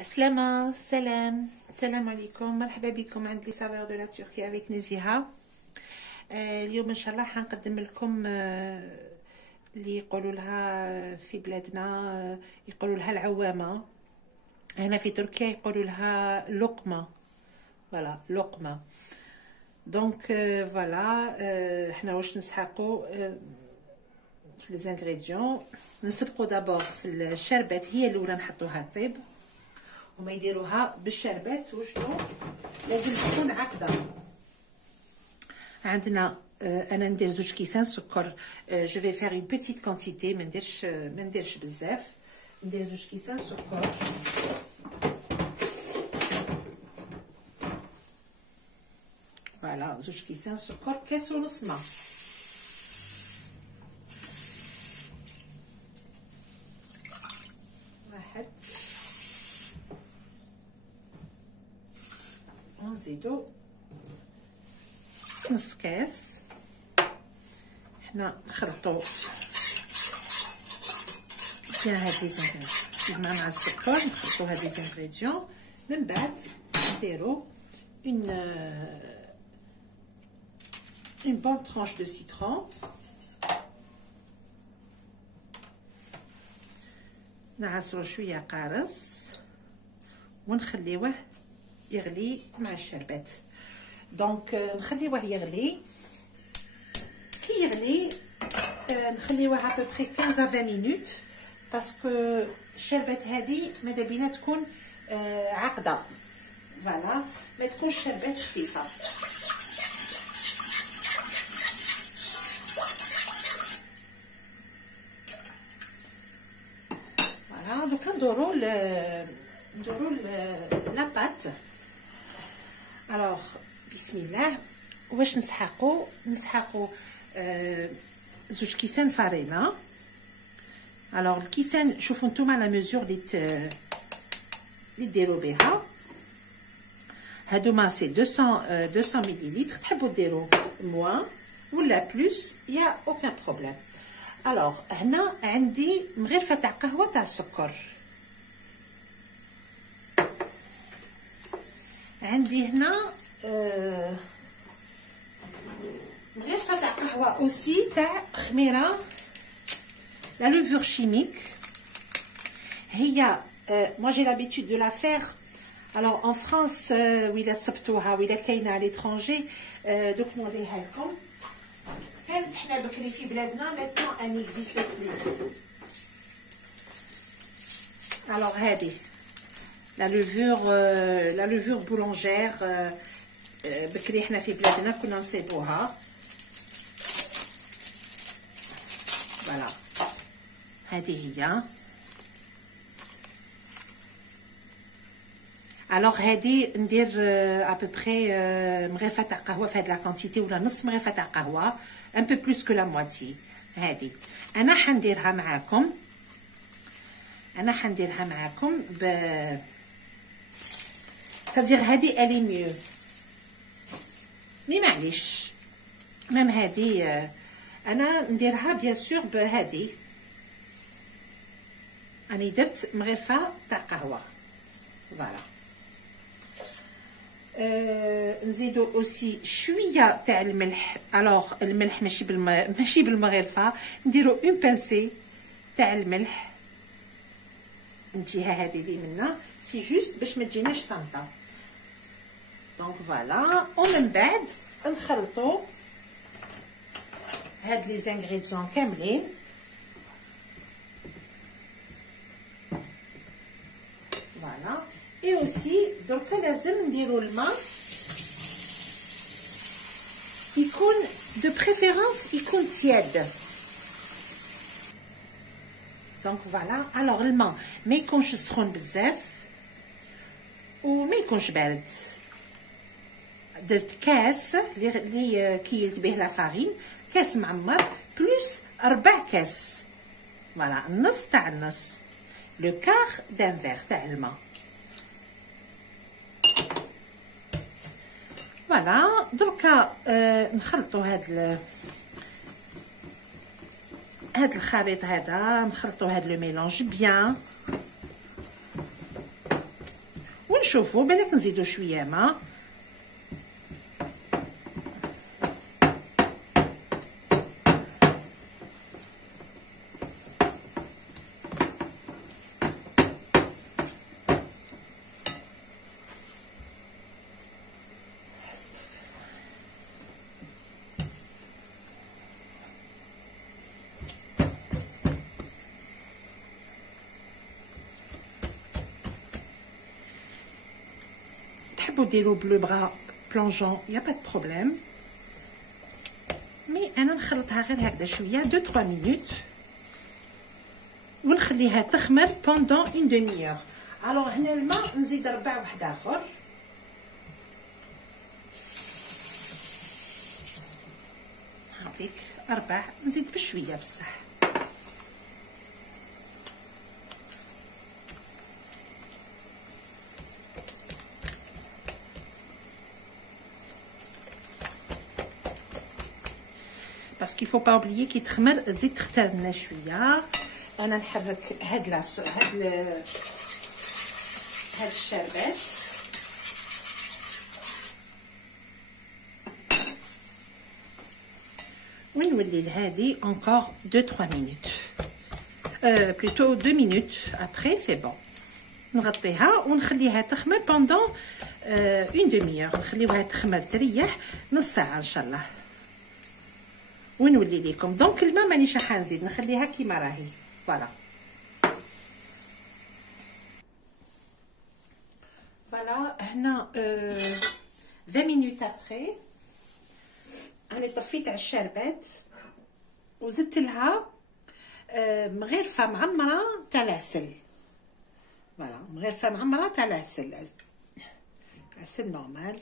عسلامة السلام عليكم، مرحبا بكم عند لي سافور دو لا تركيا افيك نزيهة. اليوم ان شاء الله حنقدم لكم اللي يقولوا لها في بلادنا يقولوا لها العوامة، هنا في تركيا يقولوا لها لقمة. فوالا لقمة. دونك فوالا حنا واش نسحقوا في لي زانغريديون. نسبقوا دابور في الشربات، هي الاولى نحطوها طيب وما يديروها بالشربات. وشنو لازم تكون عقده. عندنا انا ندير 2 كيسان سكر. جو في فير اون بيتيت كونتيتي، ما نديرش بزاف. ندير 2 كيسان سكر. فوالا 2 كيسان سكر، كاس ونص ما. واحد، ونزيدو نص كاس. حنا نخلطو فيها هاد لي زانغريديون، زدنا مع السكر نخلطو هاد لي زانغريديون. من بعد نديرو اون bonne tranche de citron. نعصرو شويه قارص ونخليوه يغلي مع الشربات. دونك نخليوه يغلي. كي يغلي نخليوه ابوبري 15 à 20 مينوت، باسكو الشربات هذه ماذا بينا تكون عقده. فوالا ما تكونش شربات خفيفه. فوالا دوكا ندورو لا بات. الوغ بسم الله. واش نسحقو 2 كيسان فارينه. الوغ الكيسان شوفوا نتوما لا ميزور اللي ديروا بها. هادوما سي 200 مليلتر. تحبوا ديروا موان ولا بلوس يا اوكان بروبليم. الوغ هنا عندي مغرفه تاع قهوه تاع السكر. عندي هنا مغرفه تاع قهوه اوسي تاع خميره لا لوفور شيميك. هي moi j'ai l'habitude de la faire. alors en France ولا صبتوها ولا كاينه على l'étranger دوك نوريها لكم. كانت حنا بكري في بلادنا، maintenant elle n'existe plus. alors هذه la levure boulangère. بكري حنا في بلادنا كنا نصيبوها. فوالا هذه هي. الوغ هذه ندير ابوبري مغرفه تاع قهوه في هاد لا كونتيتي، ولا نص مغرفه تاع قهوه، ان بو بلوس كو لا مواتي. هذه انا حنديرها معاكم. ب تدير هذه الي ميو مي معليش. ميم هذه انا نديرها بيان سور بهذه. اني درت مغرفه تاع قهوه. فوالا نزيدو اوسي شويه تاع الملح. الوغ الملح ماشي بالمغرفه، نديرو اون بانسي تاع الملح من الجهه هذه اللي منا، سي جوست باش ما تجيناش صامته. دونك فوالا. ومن بعد نخلطو هاد لي زانغريديون كاملين. فوالا اي اوسي دركا لازم نديرو الماء يكون دو بريفيرونس يكون تياد. دونك فوالا. الوغ الماء ما يكونش سخون بزاف وما يكونش بارد. درت كاس اللي كيلت به لا فارين، كاس معمر بلوس 4 كاس. فوالا النص تاع النص، لو كار دان فيغ تاع الماء. فوالا دركا نخلطوا هاد الخليط هذا، نخلطوا هاد لو ميلونج بيان. شوفوا بالك نزيدو شويه ماء. تحبوا ديروا بلو بغا بلونجون يا با دو بروبليم، مي انا نخلطها غير هكذا شويه 2 3 مينوت ونخليها تخمر بوندون اون دمي اور. الوغ هنا الماء نزيد ربع واحد اخر، هاكيك ربع، نزيد بشويه بصح. parce qu'il faut pas oublier كي تخمر تزيد تختار لنا شويه. انا نحرك هاد الشربات ونولي لهادي encore 2-3 minutes plutôt 2 minutes après c'est bon. نغطيها ونخليها تخمر pendant une demi-heure، نخليوها تخمر تريح نص ساعه ان شاء الله ونولي لكم. دونك الماء مانيش راح نزيد، نخليها كيما راهي. فوالا فوالا هنا 20 مينوت ابري انا طفيت على الشربات وزدت لها مغرفه معمره تاع العسل. فوالا مغرفه معمره تاع العسل، عسل نورمال.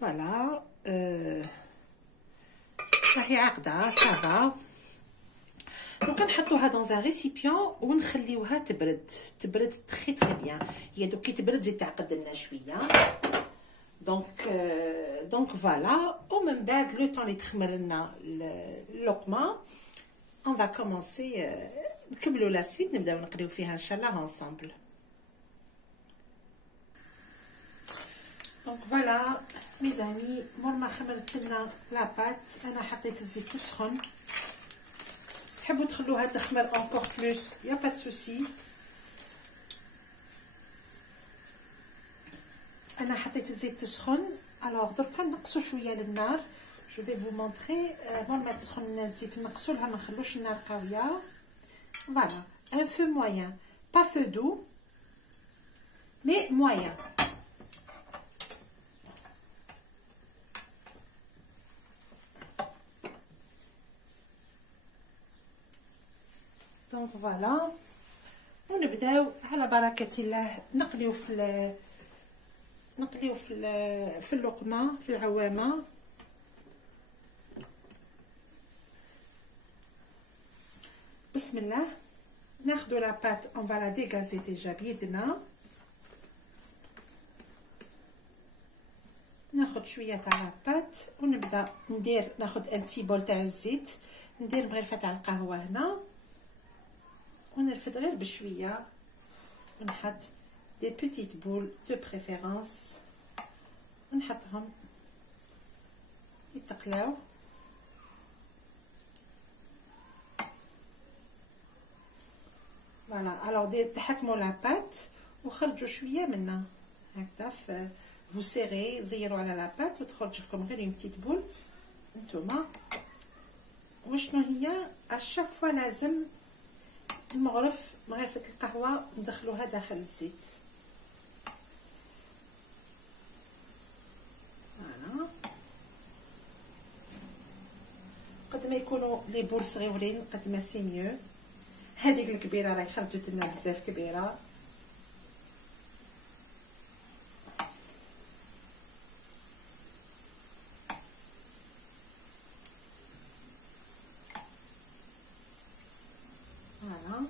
فوالا راهي عاقده صافا. دونك نحطوها دون ان ريسيبيون ونخليوها تبرد تري تري بيان. هي دوك كي تبرد زيد تعقد لنا شويه. دونك فوالا ومن بعد لو طون اللي تخمر لنا اللقمه اون فا كومونسي نكملوا لا سويت، نبداو نقريو فيها ان شاء الله انصامبل. دونك فوالا ميزاني مور ما خمرت لنا لاباط انا حطيت الزيت تسخن. تحبوا تخلوها تخمر encore plus يا با سوسي. انا حطيت الزيت تسخن. الوغ دركا نقصوا شويه للنار. جو في فو مونطري مور ما تسخن الزيت نقصوا لها، ما نخلوش النار قويه. فوالا ان فو موين با فو دو مي موين. دونك فوالا ونبداو على بركه الله نقليو في اللقمه في العوامه. بسم الله. ناخذ لاباط اون فالا ديغازي ديجا بيدنا. ناخذ شويه تاع لاباط ونبدا ناخذ ان تي بول تاع الزيت، ندير مغرفه تاع القهوه هنا ونرفد غير بشويه ونحط دي بيتيت بول دو بريفيرونس ونحطهم يتقلاو. فوالا الوغ تحكموا لاباط وخرجوا شويه منها هكذا فو سيري، زيروا على لاباط وتخرج لكم غير اون بتيت بول. نتوما وشنو هي اشاك فوا لازم مغرفه القهوه ندخلوها داخل الزيت. فوالا قد ما يكونوا لي بول صغيورين قد ما سي ميو. هذيك الكبيره راهي خرجت لنا بزاف كبيره. فوالا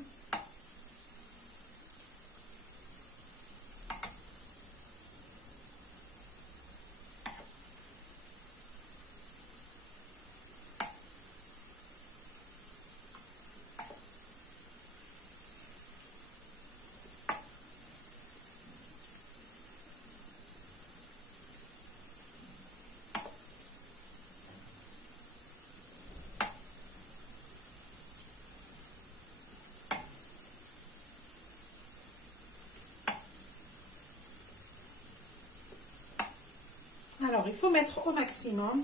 faut mettre au maximum.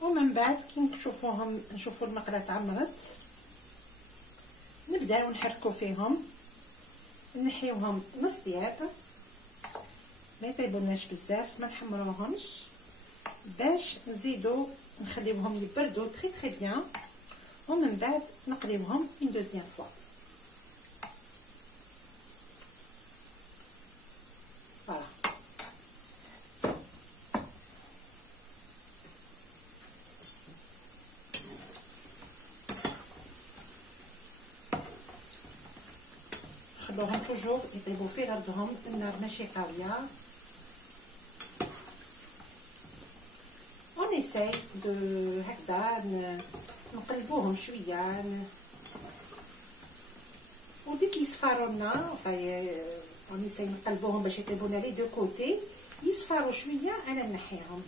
ومن بعد كي نشوفوا المقله تعمرت نبداو نحركوا فيهم، نحيوهم نص دياب، ما يطيبوناش بزاف، ما نحمروهمش، باش نزيدو نخليوهم يبردوا تري بيان، ومن بعد نقليوهم اون دوزيام فوا. فوالا خلوهم توجور يطيبوا في ردهم، النار ماشي قويه. ونساي دو هكذا نقلبوهم شويه، وديك يصفاروا لنا ونساي نقلبوهم باش يطيبونا لي دو كوتي، يصفاروا شويه انا نحيهم.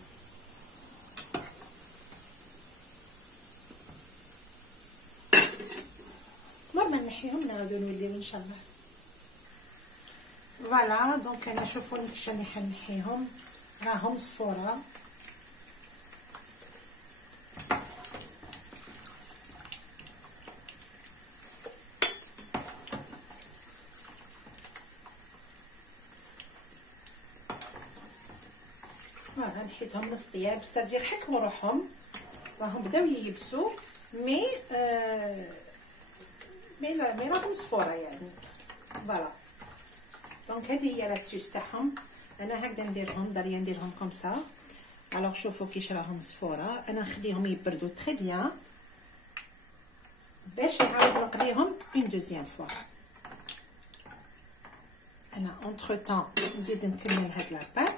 مرة نحيهم نعاودو نوليو ان شاء الله. فوالا دونك انا شوفوا كيفاش راني حنحيهم، راهم صفوره. فوالا نحيتهم نص طياب، ستادير حكموا روحهم، راهم بداو ييبسوا، مي راهم صفوره يعني. فوالا دونك هذه هي لاستيوس تاعهم. انا هكذا نديرهم، داريا نديرهم كوم سا. الوغ شوفوا كيش راهم صفوره، انا نخليهم يبردوا تري بيان باش نعاود نقليهم اون دوزيام فوا. انا اونتر طون نزيد نكمل هاد لاباط.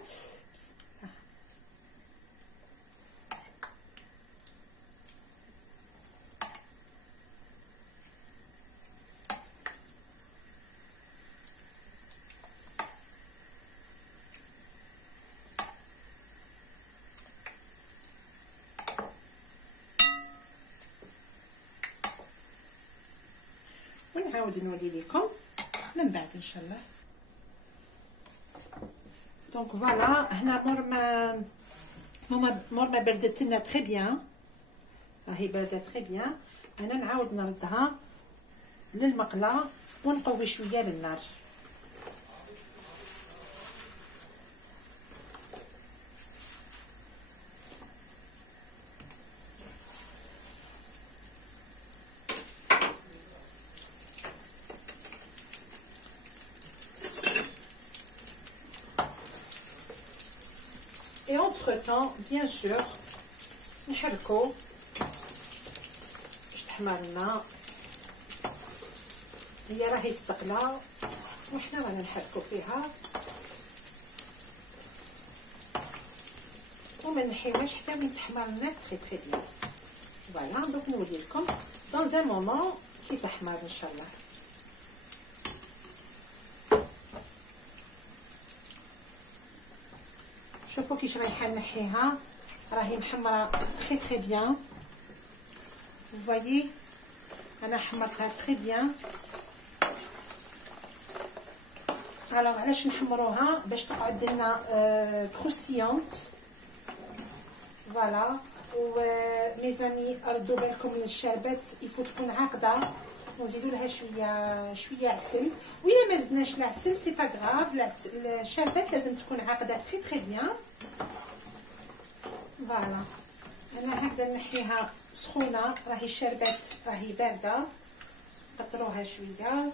ونعاود نولي لكم من بعد ان شاء الله. دونك فوالا هنا مور ما بردت لنا تري بيان، راهي بارده تري بيان. انا نعاود نردها للمقله ونقوي شويه للنار. Et entre temps bien sûr نحركو باش تحمر لنا، هي راهي تستقلا وحنا رانا نحركو فيها وما نحيوهاش حتى وين تحمر لنا تري بيان. فوالا دونك نولي لكم دون ان مومون كي تحمر ان شاء الله. شوفوا كيش رايحه نحيها، راهي محمره تري بيان. فوايي انا حمرتها تري بيان. الوغ علاش نحمروها؟ باش تقعد لنا كروستيونت. فوالا و ميزاني ردوا بالكم من الشربات يفو تكون عاقده، نزيدوا لها شويه عسل، وإلا ما زدناش العسل سي با غراف، الشربات لازم تكون عاقده تري بيان. فوالا انا هكذا نحيها سخونه، راهي الشربات راهي بارده، قطروها شويه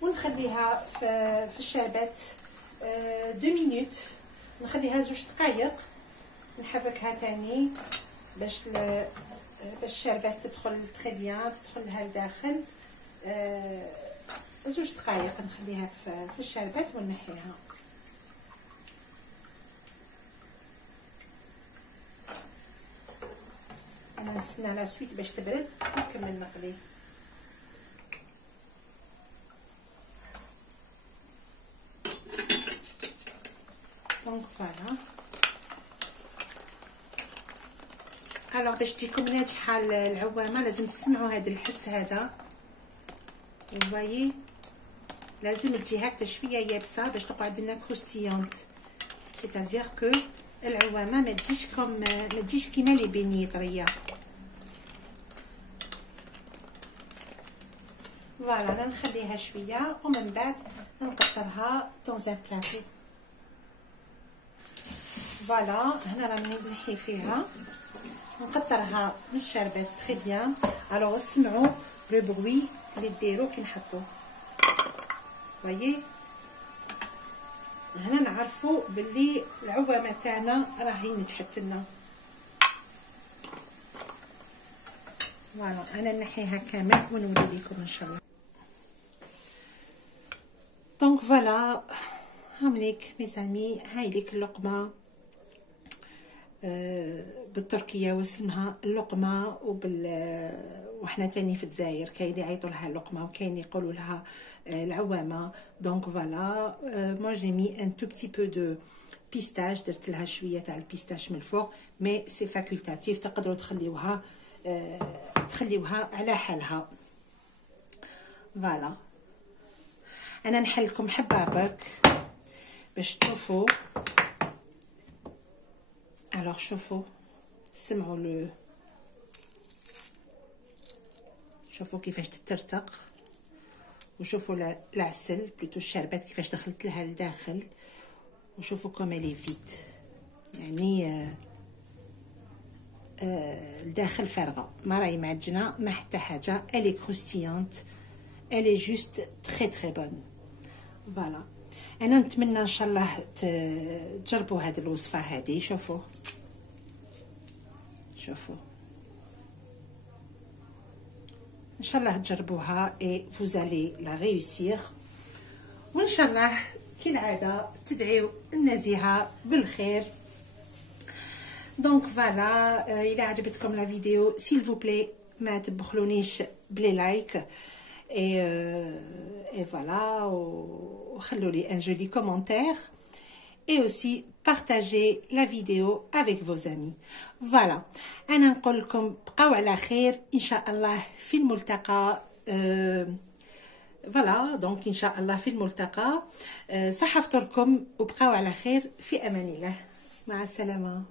ونخليها في الشربات 2 مينوت، نخليها 2 دقائق، نحركها تاني باش الشربات تدخل تري بيان، تدخل لها لداخل. 2 دقائق نخليها في الشربات ونحيها. انا نستنى على سويت باش تبرد ونكمل نقلي. دونك فوالا الوغ باش تجيكم ناجحه العوامه لازم تسمعوا هذا الحس هذا. فوايي لازم تجي هكا شويه يابسه باش تقعد لنا كروستيونت، سيتادير كو العوامه ما تجيش كيما لي بيني طريه. فوالا انا نخليها شويه ومن بعد نقطرها دون ان بلاطو. فوالا هنا راني نحي فيها نقطرها بالشربات تري بيان. الوغ اسمعوا لو بروي اللي ديرو كي نحطوه. فوايي هنا نعرفوا باللي العوامه تاعنا راهي نجحت لنا. فوالا انا نحيها كامل ونوري لكم ان شاء الله. دونك فوالا هامليك مي زامي، هاي ليك اللقمه بالتركيه واسمها اللقمه، وحنا تاني في الجزائر كاين اللي يعيطوا لها اللقمه وكاين يقولوا لها العوامه. دونك فوالا مو جي مي ان تو بتي بو دو بيستاج، درت لها شويه تاع البيستاش من الفوق، مي سي فاكولتاتيف، تقدروا تخليوها على حالها. فوالا انا نحلكم حبه برك باش تشوفوا. الوغ شوفوا سمعوا شوفوا كيفاش تترتق، وشوفوا العسل بلوتو الشربات كيفاش دخلت لها لداخل، وشوفوا كومالي فيت يعني الداخل فارغه، ما راهي معجنه ما حتى حاجه. الي كروستيونت، الي جوست تري تري بون. فوالا انا نتمنى ان شاء الله تجربوا هذه الوصفه هذه. شوفوا ان شاء الله تجربوها اي فوزالي لا ريوسير، وان شاء الله كالعاده تدعيو النزيهه بالخير. دونك فوالا الى عجبتكم لا فيديو سيل فو بلاي ما تبخلونيش بلي لايك et voilà, وخلوا un joli commentaire et aussi partagez la vidéo avec vos amis. Voilà, انا نقول لكم بقاو على خير ان شاء الله في الملتقى. فوالا دونك ان شاء الله في الملتقى. صحة فطوركم وبقاو على خير، في امان الله، مع السلامه.